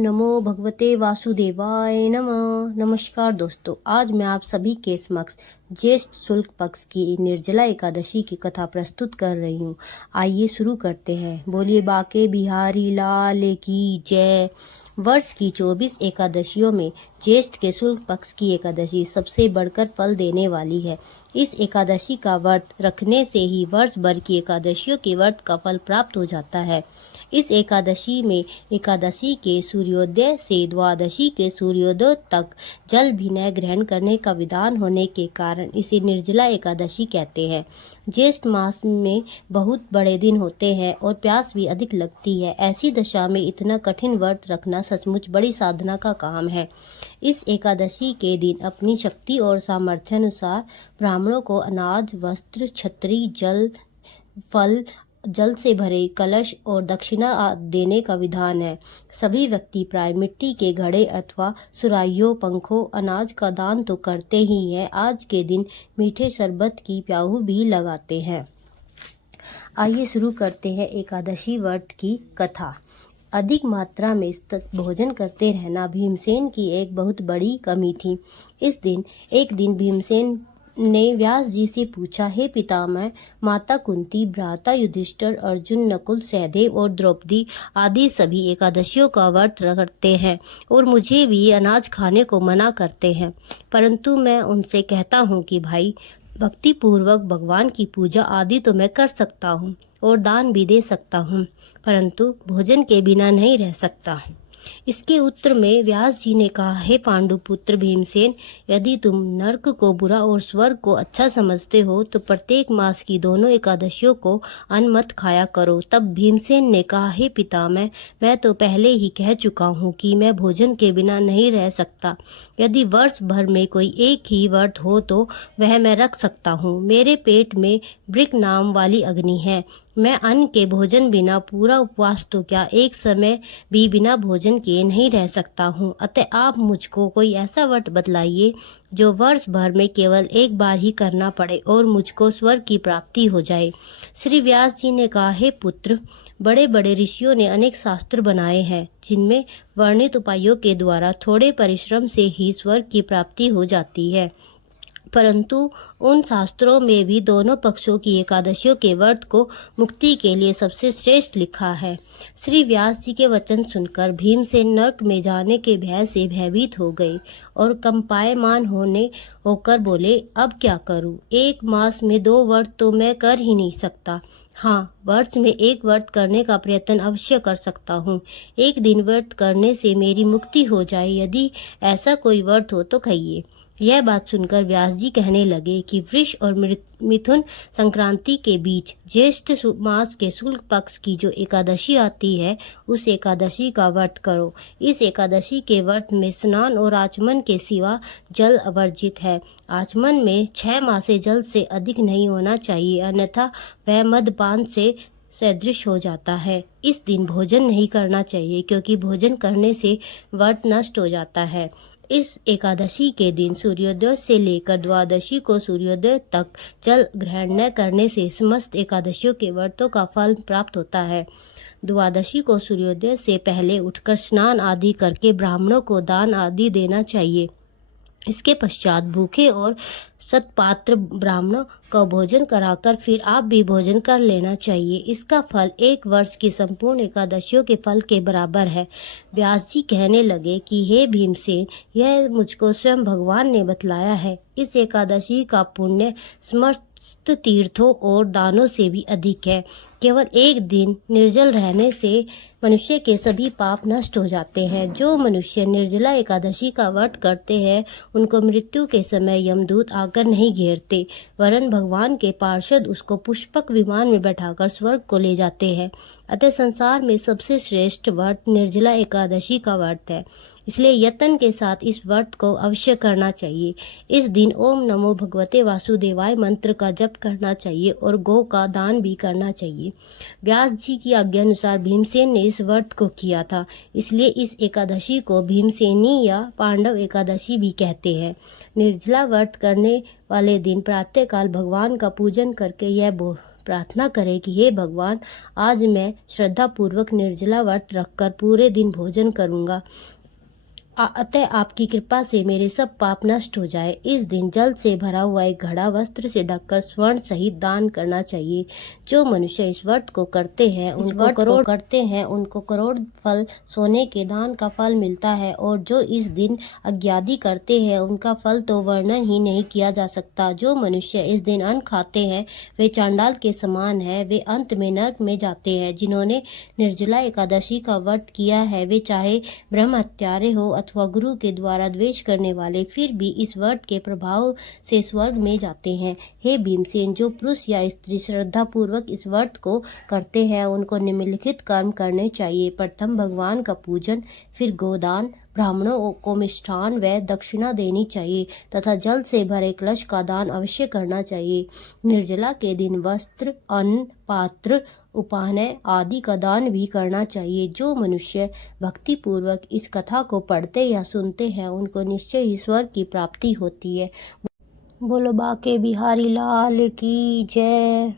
नमो भगवते वासुदेवाय नमः। नमस्कार दोस्तों, आज मैं आप सभी के समक्ष ज्येष्ठ शुक्ल पक्ष की निर्जला एकादशी की कथा प्रस्तुत कर रही हूँ। आइए शुरू करते हैं। बोलिए बाके बिहारी लाल की जय। वर्ष की 24 एकादशियों में ज्येष्ठ के शुक्ल पक्ष की एकादशी सबसे बढ़कर फल देने वाली है। इस एकादशी का व्रत रखने से ही वर्ष भर की एकादशियों के व्रत का फल प्राप्त हो जाता है। इस एकादशी में एकादशी के सूर्योदय से द्वादशी के सूर्योदय तक जल भी न ग्रहण करने का विधान होने के कारण इसे निर्जला एकादशी कहते हैं। ज्येष्ठ मास में बहुत बड़े दिन होते हैं और प्यास भी अधिक लगती है। ऐसी दशा में इतना कठिन व्रत रखना सचमुच बड़ी साधना का काम है। इस एकादशी के दिन अपनी शक्ति और सामर्थ्य अनुसार ब्राह्मणों को अनाज, वस्त्र, छतरी, जल से भरे कलश और दक्षिणा देने का विधान है। सभी व्यक्ति प्राय मिट्टी के घड़े अथवा सुराहियों, पंखों, अनाज का दान तो करते ही हैं, आज के दिन मीठे शरबत की प्याऊ भी लगाते हैं। आइए शुरू करते हैं एकादशी व्रत की कथा। अधिक मात्रा में सतत भोजन करते रहना भीमसेन की एक बहुत बड़ी कमी थी। एक दिन भीमसेन ने व्यास जी से पूछा, हे पितामह, माता कुंती, भ्राता युधिष्ठिर, अर्जुन, नकुल, सहदेव और द्रौपदी आदि सभी एकादशियों का व्रत करते हैं और मुझे भी अनाज खाने को मना करते हैं, परंतु मैं उनसे कहता हूँ कि भाई, भक्ति पूर्वक भगवान की पूजा आदि तो मैं कर सकता हूँ और दान भी दे सकता हूँ, परंतु भोजन के बिना नहीं रह सकता। इसके उत्तर में व्यास जी ने कहा, हे पांडुपुत्र भीमसेन, यदि तुम नरक को बुरा और स्वर्ग को अच्छा समझते हो तो प्रत्येक मास की दोनों एकादशियों को अन्न मत खाया करो। तब भीमसेन ने कहा, हे पितामह, मैं तो पहले ही कह चुका हूँ कि मैं भोजन के बिना नहीं रह सकता। यदि वर्ष भर में कोई एक ही व्रत हो तो वह मैं रख सकता हूँ। मेरे पेट में वृक नाम वाली अग्नि है। मैं अन्न के भोजन बिना पूरा उपवास तो क्या, एक समय भी बिना भोजन किए नहीं रह सकता हूँ। अतः आप मुझको कोई ऐसा व्रत बतलाइए जो वर्ष भर में केवल एक बार ही करना पड़े और मुझको स्वर्ग की प्राप्ति हो जाए। श्री व्यास जी ने कहा, हे पुत्र, बड़े बड़े ऋषियों ने अनेक शास्त्र बनाए हैं जिनमें वर्णित उपायों के द्वारा थोड़े परिश्रम से ही स्वर्ग की प्राप्ति हो जाती है, परंतु उन शास्त्रों में भी दोनों पक्षों की एकादशियों के व्रत को मुक्ति के लिए सबसे श्रेष्ठ लिखा है। श्री व्यास जी के वचन सुनकर भीमसेन नरक में जाने के भय से भयभीत हो गए और कंपायमान होकर बोले, अब क्या करूं? एक मास में 2 व्रत तो मैं कर ही नहीं सकता। हाँ, वर्ष में एक व्रत करने का प्रयत्न अवश्य कर सकता हूँ। एक दिन व्रत करने से मेरी मुक्ति हो जाए, यदि ऐसा कोई व्रत हो तो कहिए। यह बात सुनकर व्यास जी कहने लगे कि वृष और मिथुन संक्रांति के बीच ज्येष्ठ मास के शुक्ल पक्ष की जो एकादशी आती है, उस एकादशी का व्रत करो। इस एकादशी के व्रत में स्नान और आचमन के सिवा जल अवर्जित है। आचमन में 6 मासे जल से अधिक नहीं होना चाहिए, अन्यथा वह मदपान से सदृश हो जाता है। इस दिन भोजन नहीं करना चाहिए, क्योंकि भोजन करने से व्रत नष्ट हो जाता है। इस एकादशी के दिन सूर्योदय से लेकर द्वादशी को सूर्योदय तक जल ग्रहण न करने से समस्त एकादशियों के व्रतों का फल प्राप्त होता है। द्वादशी को सूर्योदय से पहले उठकर स्नान आदि करके ब्राह्मणों को दान आदि देना चाहिए। इसके पश्चात भूखे और सत्पात्र ब्राह्मणों का भोजन कराकर फिर आप भी भोजन कर लेना चाहिए। इसका फल 1 वर्ष की संपूर्ण एकादशियों के फल के बराबर है। व्यास जी कहने लगे कि हे भीमसेन, यह मुझको स्वयं भगवान ने बतलाया है। इस एकादशी का पुण्य समस्त तीर्थों और दानों से भी अधिक है। केवल एक दिन निर्जल रहने से मनुष्य के सभी पाप नष्ट हो जाते हैं। जो मनुष्य निर्जला एकादशी का व्रत करते हैं, उनको मृत्यु के समय यमदूत आकर नहीं घेरते, वरन भगवान के पार्षद उसको पुष्पक विमान में बैठाकर स्वर्ग को ले जाते हैं। अतः संसार में सबसे श्रेष्ठ व्रत निर्जला एकादशी का व्रत है, इसलिए यत्न के साथ इस व्रत को अवश्य करना चाहिए। इस दिन ओम नमो भगवते वासुदेवाय मंत्र का जप करना चाहिए और गौ का दान भी करना चाहिए। व्यास जी की आज्ञा अनुसार भीमसेन ने इस व्रत को किया था, इसलिए इस एकादशी को भीमसेनी या पांडव एकादशी भी कहते हैं। निर्जला व्रत करने वाले दिन प्रातःकाल भगवान का पूजन करके यह प्रार्थना करें कि हे भगवान, आज मैं श्रद्धापूर्वक निर्जला व्रत रखकर पूरे दिन भोजन करूँगा, अतः आपकी कृपा से मेरे सब पाप नष्ट हो जाए। इस दिन जल से भरा हुआ एक घड़ा वस्त्र से ढककर स्वर्ण सहित दान करना चाहिए। जो मनुष्य इस व्रत को करते हैं उनको करोड़ फल सोने के दान का फल मिलता है, और जो इस दिन अज्ञादी करते हैं उनका फल तो वर्णन ही नहीं किया जा सकता। जो मनुष्य इस दिन अन्न खाते हैं वे चांडाल के समान है, वे अंत में नरक में जाते हैं। जिन्होंने निर्जला एकादशी का व्रत किया है वे चाहे ब्रह्म हत्यारे हो अथवा गुरु के द्वारा द्वेष करने वाले, फिर भी इस व्रत के प्रभाव से स्वर्ग में जाते हैं। हे भीमसेन, जो पुरुष या स्त्री श्रद्धा पूर्वक इस व्रत को करते हैं उनको निम्नलिखित कर्म करने चाहिए। प्रथम भगवान का पूजन, फिर गोदान, ब्राह्मणों को मिष्ठान व दक्षिणा देनी चाहिए तथा जल से भरे कलश का दान अवश्य करना चाहिए। निर्जला के दिन वस्त्र, अन्न, पात्र, उपानय आदि का दान भी करना चाहिए। जो मनुष्य भक्ति पूर्वक इस कथा को पढ़ते या सुनते हैं उनको निश्चय ही स्वर्ग की प्राप्ति होती है। बोलो बाके बिहारी लाल की जय।